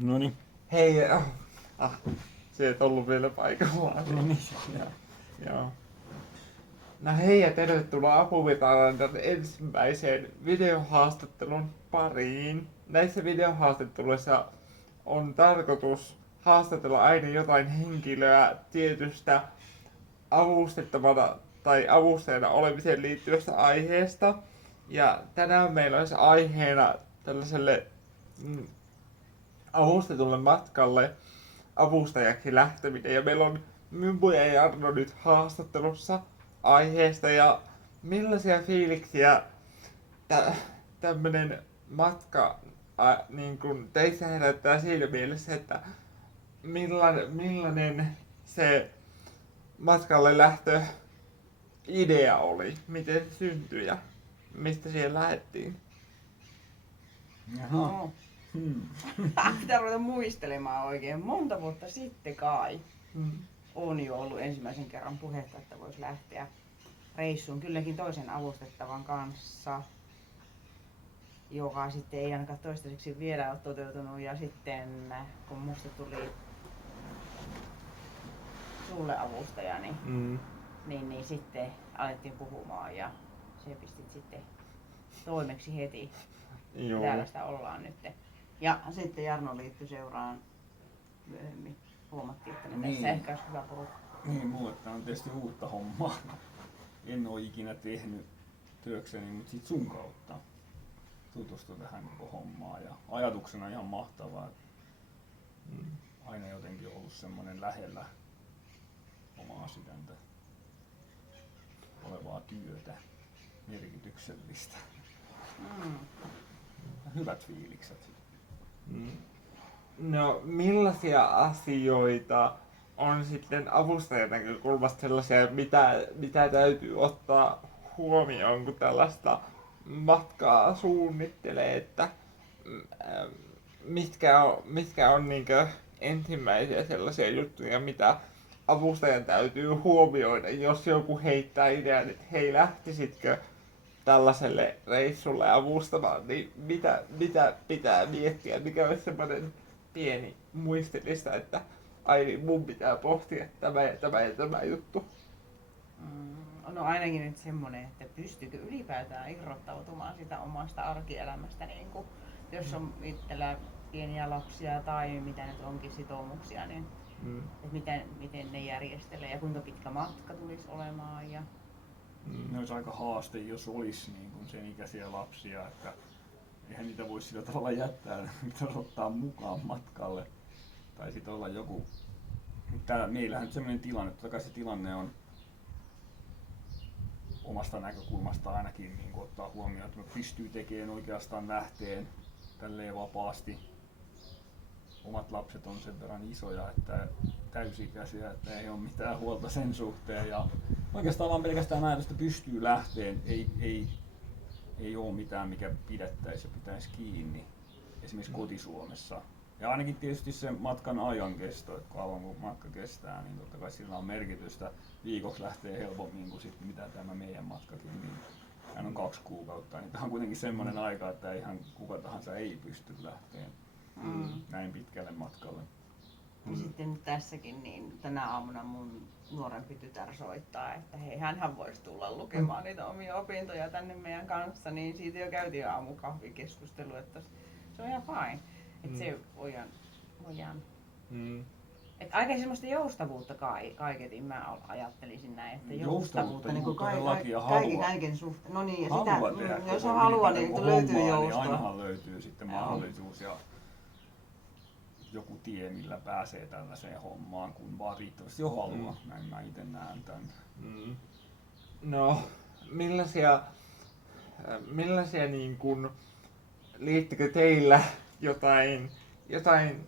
Noniin. Hei, se et ollut vielä paikallaan. No niin. Joo. No hei ja tervetuloa Apuvirtaan ensimmäiseen videohaastattelun pariin. Näissä videohaastatteluissa on tarkoitus haastatella aina jotain henkilöä tietystä avustettavana tai avustajana olemiseen liittyvästä aiheesta. Ja tänään meillä olisi aiheena tällaiselle avustetulle matkalle avustajaksi lähteminen. Ja meillä on Mymbu ja Jarno nyt haastattelussa aiheesta. Ja millaisia fiiliksiä tämmönen matka niin kun teissä herättää siinä mielessä, että millainen se matkalle lähtö idea oli, miten se syntyi ja mistä siellä lähdettiin? Jaha. Pitää ruveta muistelemaan oikein. Monta vuotta sitten kai on jo ollut ensimmäisen kerran puhetta, että voisi lähteä reissuun kylläkin toisen avustettavan kanssa, joka sitten ei ainakaan toistaiseksi vielä ole toteutunut. Ja sitten kun musta tuli sulle avustaja, niin sitten alettiin puhumaan ja se pistit sitten toimeksi heti. Joo. Täällä sitä ollaan nyt. Ja sitten Jarno liittyi seuraan myöhemmin. Huomattiin, että ne tässä ehkä olisi hyvä porukka. Niin, mulle tää on tietysti uutta hommaa. En oo ikinä tehnyt työkseni, mutta sit sun kautta tutustuin tähän koko hommaan. Ja ajatuksena ihan mahtavaa. Aina jotenkin ollut semmonen lähellä omaa sydäntä olevaa työtä, merkityksellistä. Hyvät fiilikset. No millaisia asioita on sitten avustajan näkökulmasta sellaisia, mitä täytyy ottaa huomioon, kun tällaista matkaa suunnittelee, että mitkä on niinkö ensimmäisiä sellaisia juttuja, mitä avustajan täytyy huomioida, jos joku heittää idean, että hei, lähtisitkö tällaiselle reissulle avustamaan, niin mitä pitää miettiä, mikä olisi semmoinen pieni muistilista, että ai niin, mun pitää pohtia tämä juttu. No ainakin nyt semmonen, että pystyykö ylipäätään irrottautumaan sitä omasta arkielämästä, niin kun, jos on itsellä pieniä lapsia tai mitä nyt onkin sitoumuksia, niin että miten ne järjestelee ja kuinka pitkä matka tulisi olemaan. Ja Ne olisi aika haaste, jos olisi niin kuin sen ikäisiä lapsia, että eihän niitä voi sillä tavalla jättää, mitä ottaa mukaan matkalle. Tai sitten olla joku. Meillähän nyt sellainen tilanne, totta kai se tilanne on omasta näkökulmasta ainakin niin kuin ottaa huomioon, että me pystyy tekemään oikeastaan lähteen tälleen vapaasti. Omat lapset on sen verran isoja, että täysi-ikäisiä, että ei ole mitään huolta sen suhteen. Ja oikeastaan vaan pelkästään ajatusta pystyy lähteen, ei ole mitään mikä pidättäisi ja pitäisi kiinni esimerkiksi kotisuomessa. Ja ainakin tietysti sen matkan ajankesto, että kauan kun matka kestää, niin totta kai sillä on merkitystä. Viikoksi lähtee helpommin kuin sit, mitä tämä meidän matkakin. Niin hän on 2 kuukautta, niin tämä on kuitenkin semmoinen aika, että ihan kuka tahansa ei pysty lähtemään näin pitkälle matkalle. Ja sitten tässäkin, niin tänä aamuna mun nuorempi tytär soittaa, että hei, hänhän voisi tulla lukemaan niitä omia opintoja tänne meidän kanssa, niin siitä jo käytiin aamukahvikeskustelu, että se on ihan fine, että se voidaan. Että aika semmoista joustavuutta kaiketin, mä ajattelisin näin, että joustavuutta niin kuin kaiken suhteen. No niin, ja sitä, jos on halua, niin löytyy joustoa. Niin ainahan löytyy sitten mahdollisuus ja joku tie, millä pääsee tällaiseen hommaan, kun vaan riittävästi jo haluaa. Näin mä itse näen tämän. No, millaisia niin kun, liittyykö teillä jotain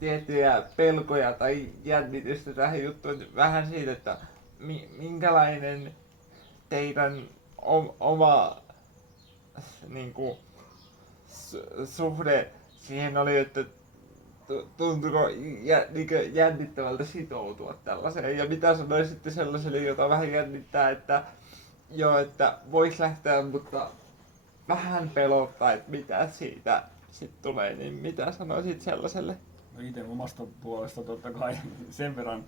tiettyjä pelkoja tai jännitystä tähän juttuun? Vähän siitä, että minkälainen teidän oma niin kun, suhde siihen oli, että tuntuuko jännittävältä sitoutua tällaiseen? Ja mitä sanoisitte sellaiselle, jota vähän jännittää, että joo, että vois lähteä, mutta vähän pelottaa, että mitä siitä sit tulee, niin mitä sanoisit sellaiselle? No itse omasta puolesta totta kai sen verran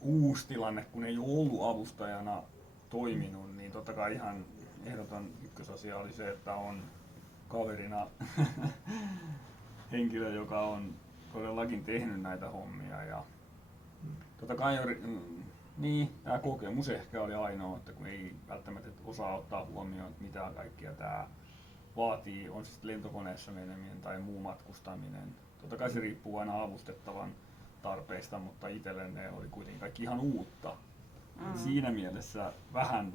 uusi tilanne, kun ei ole ollut avustajana toiminut, niin totta kai ihan ehdoton ykkösasia oli se, että on kaverina henkilö, joka on todellakin tehnyt näitä hommia. Ja totta kai niin, tämä kokemus ehkä oli ainoa, että kun ei välttämättä osaa ottaa huomioon, että mitä kaikkia tämä vaatii, on sitten lentokoneessa meneminen tai muu matkustaminen. Totta kai se riippuu aina avustettavan tarpeista, mutta itselle ne oli kuitenkin kaikki ihan uutta. Siinä mielessä vähän,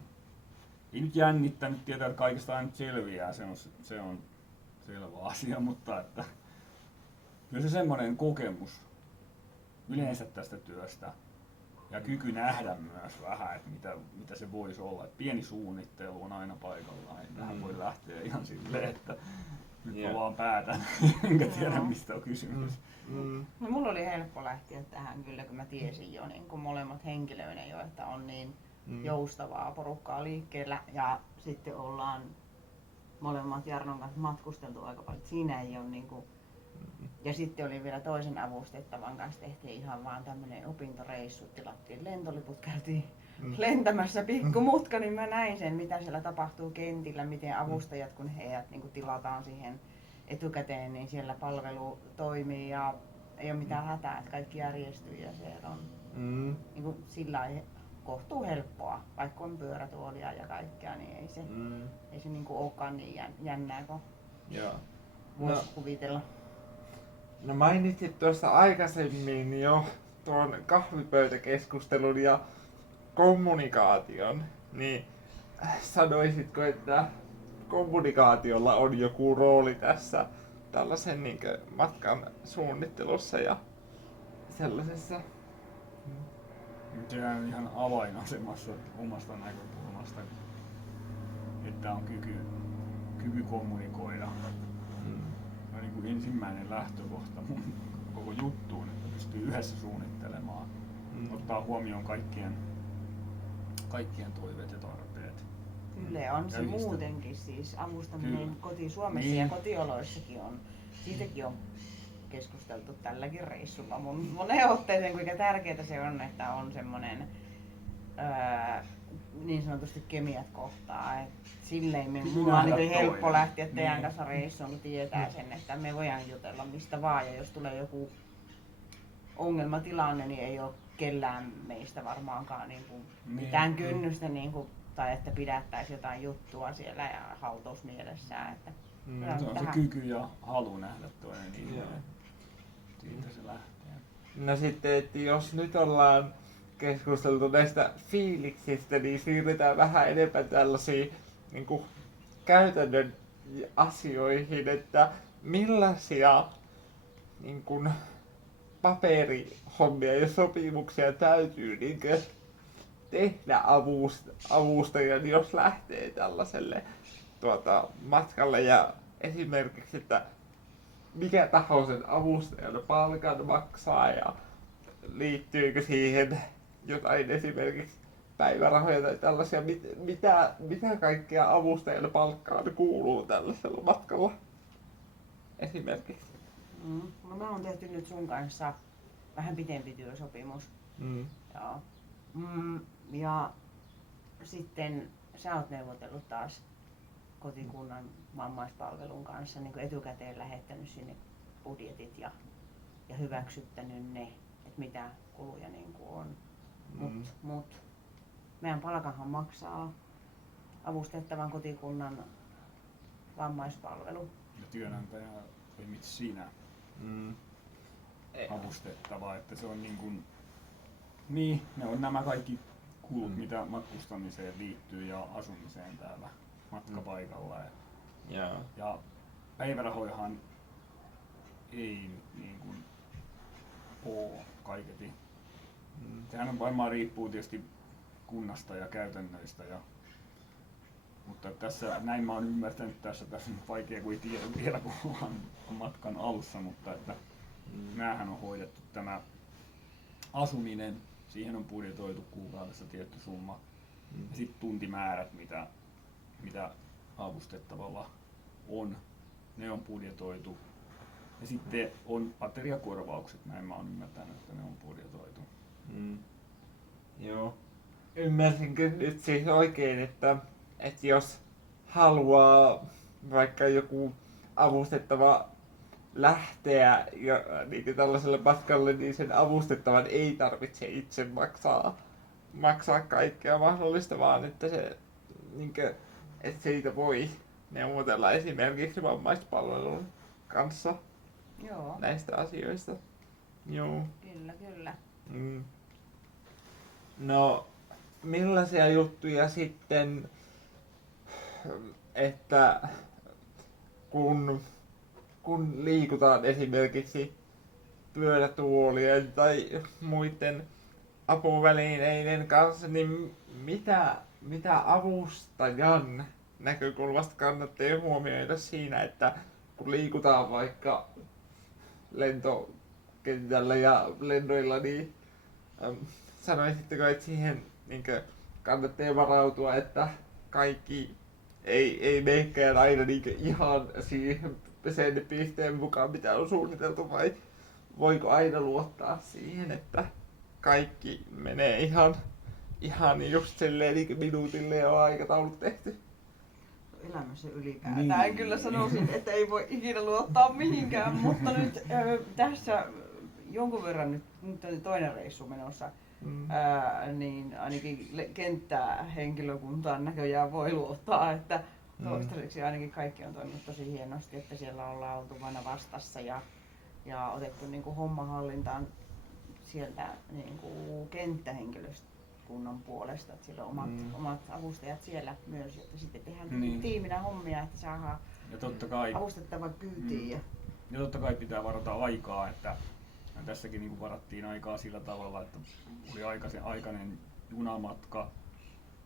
ei nyt jännittänyt tietää, että kaikesta aina selviää, se on selvä asia, mutta että kyllä se semmoinen kokemus yleensä tästä työstä ja kyky nähdä myös vähän, että mitä se voisi olla. Että pieni suunnittelu on aina paikallaan, ei tähän voi lähteä ihan silleen, että nyt mä vaan päätän, enkä tiedä mistä on kysymys. No, mulla oli helppo lähteä tähän kyllä, kun mä tiesin jo niin kun molemmat henkilöinä jo, että on niin joustavaa porukkaa liikkeellä ja sitten ollaan molemmat Jarnon kanssa matkusteltu aika paljon. Siinä ei ole niin kuin, ja sitten oli vielä toisen avustettavan kanssa tehtiin ihan vaan tämmöinen opintoreissu, tilattiin lentoliput, käytiin lentämässä pikkumutka, niin mä näin sen, mitä siellä tapahtuu kentillä, miten avustajat, kun heidät niin kuin tilataan siihen etukäteen, niin siellä palvelu toimii ja ei ole mitään hätää, että kaikki järjestyy ja se on niin kuin sillä lailla kohtuu helppoa, vaikka on pyörätuolia ja kaikkea, niin ei se niin kuin olekaan niin jännää kuin voisi kuvitella. No mainitsit tuossa aikaisemmin jo tuon kahvipöytäkeskustelun ja kommunikaation, niin sanoisitko, että kommunikaatiolla on joku rooli tässä tällaisen niin matkan suunnittelussa ja sellaisessa? Se on ihan avainasemassa omasta näkökulmasta, että on kyky kommunikoida. Se on niin kuin ensimmäinen lähtökohta mun koko juttuun, että pystyy yhdessä suunnittelemaan, ottaa huomioon kaikkien toiveet ja tarpeet. Kyllä on se muutenkin siis avustaminen Suomessa ja kotioloissakin on, siitäkin on keskusteltu tälläkin reissulla moneen otteeseen, kuinka tärkeää se on, että on semmoinen niin sanotusti kemiat kohtaa. Et silleen mulla on niin helppo lähteä teidän kanssa reissuun, kun tietää sen, että me voidaan jutella mistä vaan ja jos tulee joku ongelmatilanne, niin ei ole kellään meistä varmaankaan niin kuin mitään kynnystä niin kuin, tai että pidättäisi jotain juttua siellä ja haltuus mielessään. Että se on se kyky ja halu nähdä toinen ihminen. Siitä se lähtee. No sitten, että jos nyt ollaan keskusteltu näistä fiiliksistä, niin siirrytään vähän enemmän tällaisiin niin kuin käytännön asioihin, että millaisia niin kuin paperihommia ja sopimuksia täytyy niin kuin tehdä avustajan, jos lähtee tällaiselle matkalle ja esimerkiksi, että mikä taho sen avustajan palkan maksaa ja liittyykö siihen jotain esimerkiksi päivärahoja tai tällaisia, mitä kaikkea avustajan palkkaan kuuluu tällaisella matkalla esimerkiksi? No mä oon tehty nyt sun kanssa vähän pitempi työsopimus. Joo. Ja sitten sä oot neuvotellut taas kotikunnan vammaispalvelun kanssa niin kuin etukäteen lähettänyt sinne budjetit ja hyväksyttänyt ne, että mitä kuluja niin kuin on. Mut meidän palkanhan maksaa avustettavan kotikunnan vammaispalvelu. Ja työnantaja toimit sinä avustettava, että se on niin ne on nämä kaikki kulut, mitä matkustamiseen liittyy ja asumiseen täällä matkapaikalla. Ja päivärahojahan ei nyt niin kuin ole kaiketi. Sehän varmaan riippuu tietysti kunnasta ja käytännöistä. Mutta tässä, näin mä oon ymmärtänyt tässä on vaikea, kun ei tiedä vielä, kun on matkan alussa, mutta että näähän on hoidettu tämä asuminen, siihen on budjetoitu kuukaudessa tietty summa. Ja sitten tuntimäärät, mitä avustettavalla on. ne on budjetoitu. Ja sitten on ateriakorvaukset, näin mä oon ymmärtänyt, että ne on budjetoitu. Joo. Ymmärsinkö nyt siis oikein, että jos haluaa vaikka joku avustettava lähteä niin tällaiselle matkalle, niin sen avustettavan ei tarvitse itse maksaa kaikkea mahdollista, vaan että se, niin kuin, että siitä voi neuvotella esimerkiksi vammaispalvelun kanssa Joo, näistä asioista. Joo. kyllä. Mm. No, millaisia juttuja sitten, että kun liikutaan esimerkiksi pyörätuolien tai muiden apuvälineiden kanssa, niin mitä avustajan näkökulmasta kannattaa huomioida siinä, että kun liikutaan vaikka lentokentällä ja lennoilla, niin sanoisitteko, että siihen niin kannattaa varautua, että kaikki ei menekään aina niin ihan siihen sen pisteen mukaan, mitä on suunniteltu, vai voiko aina luottaa siihen, että kaikki menee ihan just silleen niin minuutille ja on aikataulut tehty? Elämässä ylipäätään kyllä sanoisin, että ei voi ikinä luottaa mihinkään, mutta nyt tässä jonkun verran nyt on toinen reissu menossa, niin ainakin kenttää henkilökuntaan näköjään voi luottaa, että toistaiseksi ainakin kaikki on toiminut tosi hienosti, että siellä ollaan oltu aina vastassa ja otettu niin kuin hommahallintaan sieltä niin kuin kenttähenkilökunnan puolesta, että siellä on omat avustajat siellä myös, että sitten tehdään tiiminä hommia, että saadaan Ja totta kai, avustettava kyytiin. ja totta kai pitää varata aikaa, että tässäkin niin kuin varattiin aikaa sillä tavalla, että oli aikainen junamatka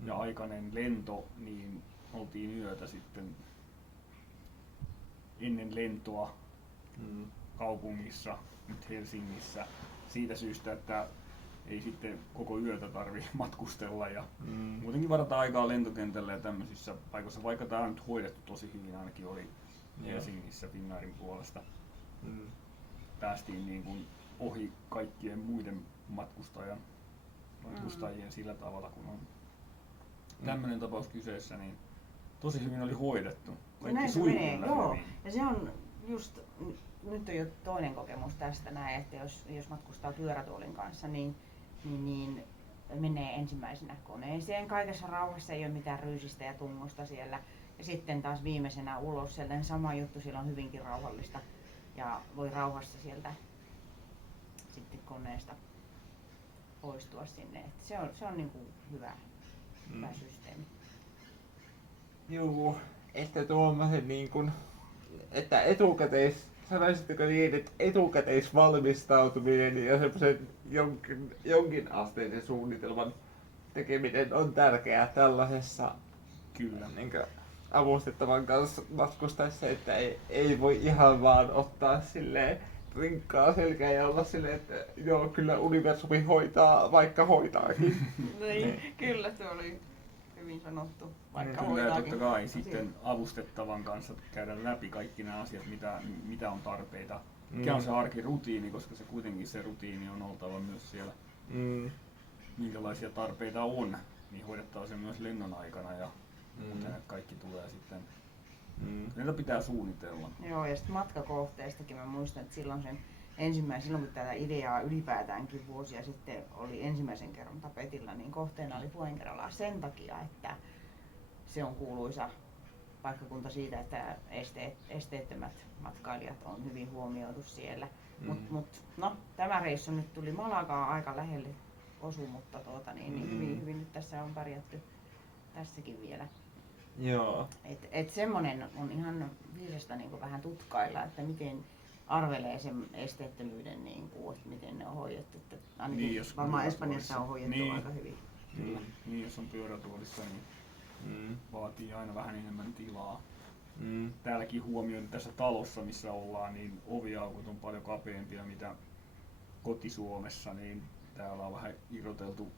ja aikainen lento, niin oltiin yötä sitten ennen lentoa kaupungissa, nyt Helsingissä, siitä syystä, että ei sitten koko yötä tarvi matkustella ja muutenkin varata aikaa lentokentällä ja tämmöisissä paikoissa, vaikka tämä on nyt hoidettu tosi hyvin, ainakin oli Helsingissä Finnairin puolesta. Päästiin niin kuin ohi kaikkien muiden matkustajien sillä tavalla, kun on tämmöinen tapaus kyseessä, niin tosi hyvin oli hoidettu. Näin se menee, joo. Ja se on just, nyt on jo toinen kokemus tästä näin, että jos matkustaa pyörätuolin kanssa, niin menee ensimmäisenä koneeseen kaikessa rauhassa, ei ole mitään ryysistä ja tungosta siellä. Ja sitten taas viimeisenä ulos sieltä, niin sama juttu, siellä on hyvinkin rauhallista ja voi rauhassa sieltä sitten koneesta poistua sinne. Että se on niin kuin hyvä systeemi. Joo, että tuommoisen niin kuin, että sanoisitteko niin, että etukäteisvalmistautuminen ja semmoisen jonkin asteisen suunnitelman tekeminen on tärkeää tällaisessa niin kuin avustettavan kanssa matkustaessa, että ei voi ihan vaan ottaa silleen rinkkaa selkään ja olla silleen, että joo, kyllä universumi hoitaa, vaikka hoitaakin. Niin, kyllä se oli hyvin sanottu, vaikka Kyllä, ja hoitaakin. totta kai sitten avustettavan kanssa käydä läpi kaikki nämä asiat, mitä on tarpeita. Mikä on se arkirutiini, koska se kuitenkin se rutiini on oltava myös siellä. Minkälaisia tarpeita on, niin hoidettava se myös lennon aikana ja muuten, että kaikki tulee sitten. Niitä pitää suunnitella. Joo, ja sitten matkakohteistakin mä muistan, että silloin kun tätä ideaa ylipäätäänkin vuosia sitten oli ensimmäisen kerran tapetilla, niin kohteena oli Fuengirola sen takia, että se on kuuluisa paikkakunta siitä, että esteettömät matkailijat on hyvin huomioitu siellä. No, tämä reissu nyt tuli Malagaan aika lähelle osu, mutta hyvin nyt tässä on pärjätty tässäkin vielä. Joo. Et semmonen on ihan viisasta niinku vähän tutkailla, että miten arvelee sen esteettömyyden, niinku, että miten ne on hoidettu. Että ainakin Niin, jos varmaan Espanjassa on hoidettu aika hyvin. Kyllä. Niin, jos on pyörätuolissa, niin vaatii aina vähän enemmän tilaa. Täälläkin huomioin tässä talossa, missä ollaan, niin oviaukot on paljon kapeampia mitä koti-Suomessa, niin täällä on vähän irroteltu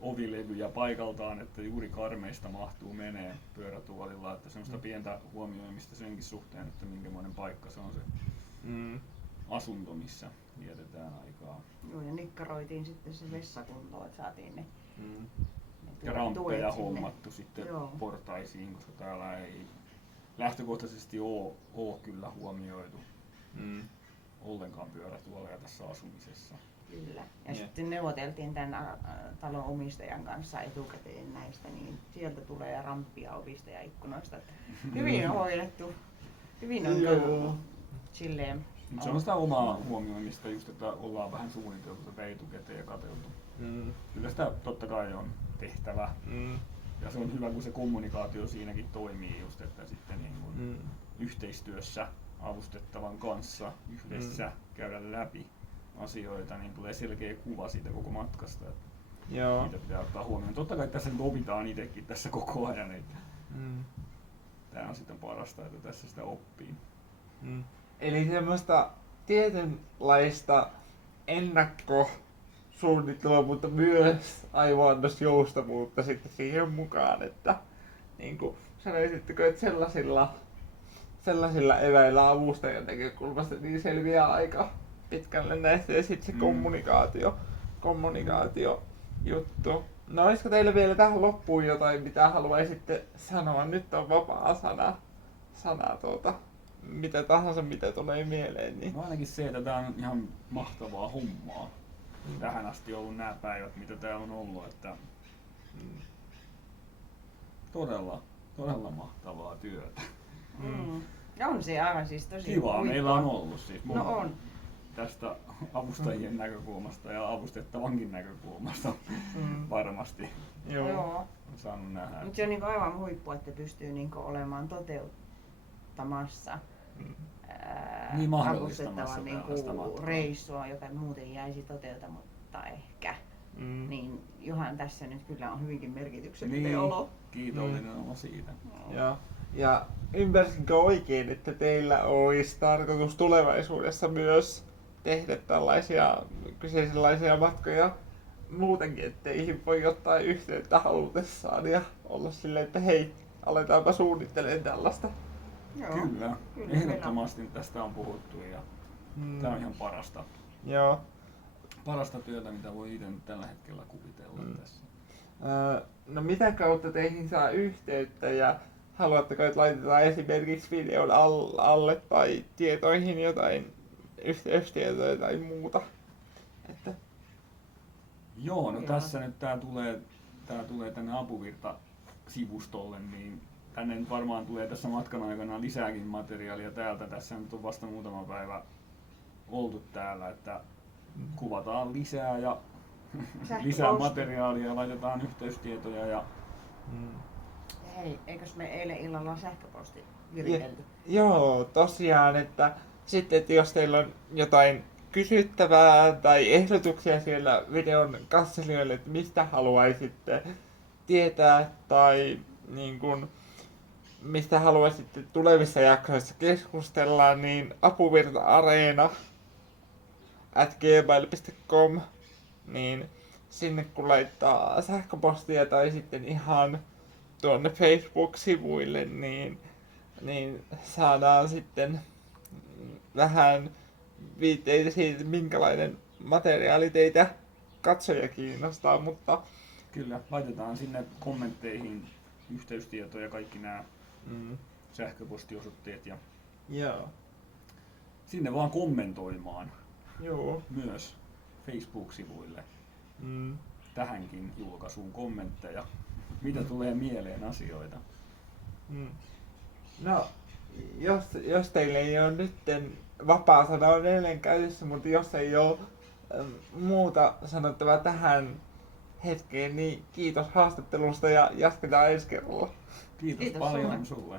ovilevyjä paikaltaan, että juuri karmeista mahtuu menee pyörätuolilla, että semmoista pientä huomioimista senkin suhteen, että minkämoinen paikka se on se asunto, missä vietetään aikaa. Joo, ja nikkaroitiin sitten se vessakunto, että saatiin ne Ja ramppeja tuet sinne. hommattu sitten Joo. portaisiin, koska täällä ei lähtökohtaisesti ole kyllä huomioitu ollenkaan pyörätuoleja tässä asumisessa. Kyllä. Ja Niin. sitten neuvoteltiin tämän talon omistajan kanssa etukäteen näistä, niin sieltä tulee ramppia ovista ja ikkunoista. Että hyvin on hoidettu. Hyvin on Joo. silleen. Mut se on sitä omaa huomioimista just, että ollaan vähän suunniteltu tätä etukäteen ja katseltu. Kyllä sitä totta kai on tehtävä. Ja se on hyvä, kun se kommunikaatio siinäkin toimii just, että sitten niin kun yhteistyössä avustettavan kanssa yhdessä käydä läpi asioita, niin tulee selkeä kuva siitä koko matkasta. Että Joo. niitä pitää ottaa huomioon. Totta kai tässä nyt opitaan itsekin tässä koko ajan, että tämä on sitten parasta, että tässä sitä oppii. Eli semmoista tietynlaista ennakkosuunnittelua, mutta myös aivoannosjoustavuutta sitten siihen mukaan, että niin kuin sanoisitteko, että sellaisilla eväillä avustajan näkökulmasta niin selviää aika pitkälle näistä ja sitten se kommunikaatio juttu. No olisiko teillä vielä tähän loppuun jotain, mitä haluaisitte sanoa? Nyt on vapaa sana mitä tahansa, mitä tulee mieleen. Niin. No ainakin se, että tämä on ihan mahtavaa hommaa. Tähän asti on ollut nämä päivät, mitä täällä on ollut, että todella mahtavaa työtä. Ja on se aivan siis tosi Kivaa huippua. meillä on ollut siis. No on. Tästä avustajien näkökulmasta ja avustettavankin näkökulmasta varmasti Joo. on saanut nähdä. Mutta se on niinku aivan huippu, että pystyy niinku olemaan toteuttamassa Niin, mahdollistamassa avustettavan tällaista niinku matkaa. reissua, joka muuten jäisi toteutamatta ehkä. Niin johan tässä nyt kyllä on hyvinkin merkityksellinen Niin, olo. kiitollinen olo siitä. Ja ymmärsinkö oikein, että teillä olisi tarkoitus tulevaisuudessa myös tehdä tällaisia kyseisenlaisia matkoja muutenkin, että teihin voi ottaa yhteyttä halutessaan ja olla silleen, että hei, aletaanpa suunnittelemaan tällaista. Joo. Kyllä, Kyllä ehdottomasti tästä on puhuttu ja tämä on ihan Joo. parasta työtä, mitä voi itse nyt tällä hetkellä kuvitella tässä. No mitä kautta teihin saa yhteyttä ja haluatteko, että laitetaan esimerkiksi videon alle tai tietoihin jotain yhteystietoja tai muuta? Että... Joo, no Joo. tässä nyt tää tulee tänne Apuvirta-sivustolle, niin tänne nyt varmaan tulee tässä matkan aikana lisääkin materiaalia täältä. Tässä nyt on vasta muutama päivä oltu täällä, että kuvataan lisää ja lisää materiaalia ja laitetaan yhteystietoja ja Hei, eikös me eilen illalla sähköposti viritelty? Joo, tosiaan, että sitten että jos teillä on jotain kysyttävää tai ehdotuksia siellä videon katselijoille, että mistä haluaisitte tietää tai niin kun, mistä haluaisitte tulevissa jaksoissa keskustella, niin apuvirtaareena@gmail.com, niin sinne kun laittaa sähköpostia tai sitten ihan tuonne Facebook-sivuille, niin saadaan sitten vähän viitteitä siitä, minkälainen materiaali teitä katsoja kiinnostaa, mutta kyllä laitetaan sinne kommentteihin yhteystietoja ja kaikki nämä sähköpostiosoitteet ja joo, sinne vaan kommentoimaan joo, myös Facebook-sivuille tähänkin julkaisuun kommentteja, mitä tulee mieleen asioita. No, jos teillä ei ole nyt vapaa sana on edelleen käytössä, mutta jos ei ole muuta sanottavaa tähän hetkeen, niin kiitos haastattelusta ja jatketaan ensi kerralla. Kiitos Kiitos paljon sulle. sulle.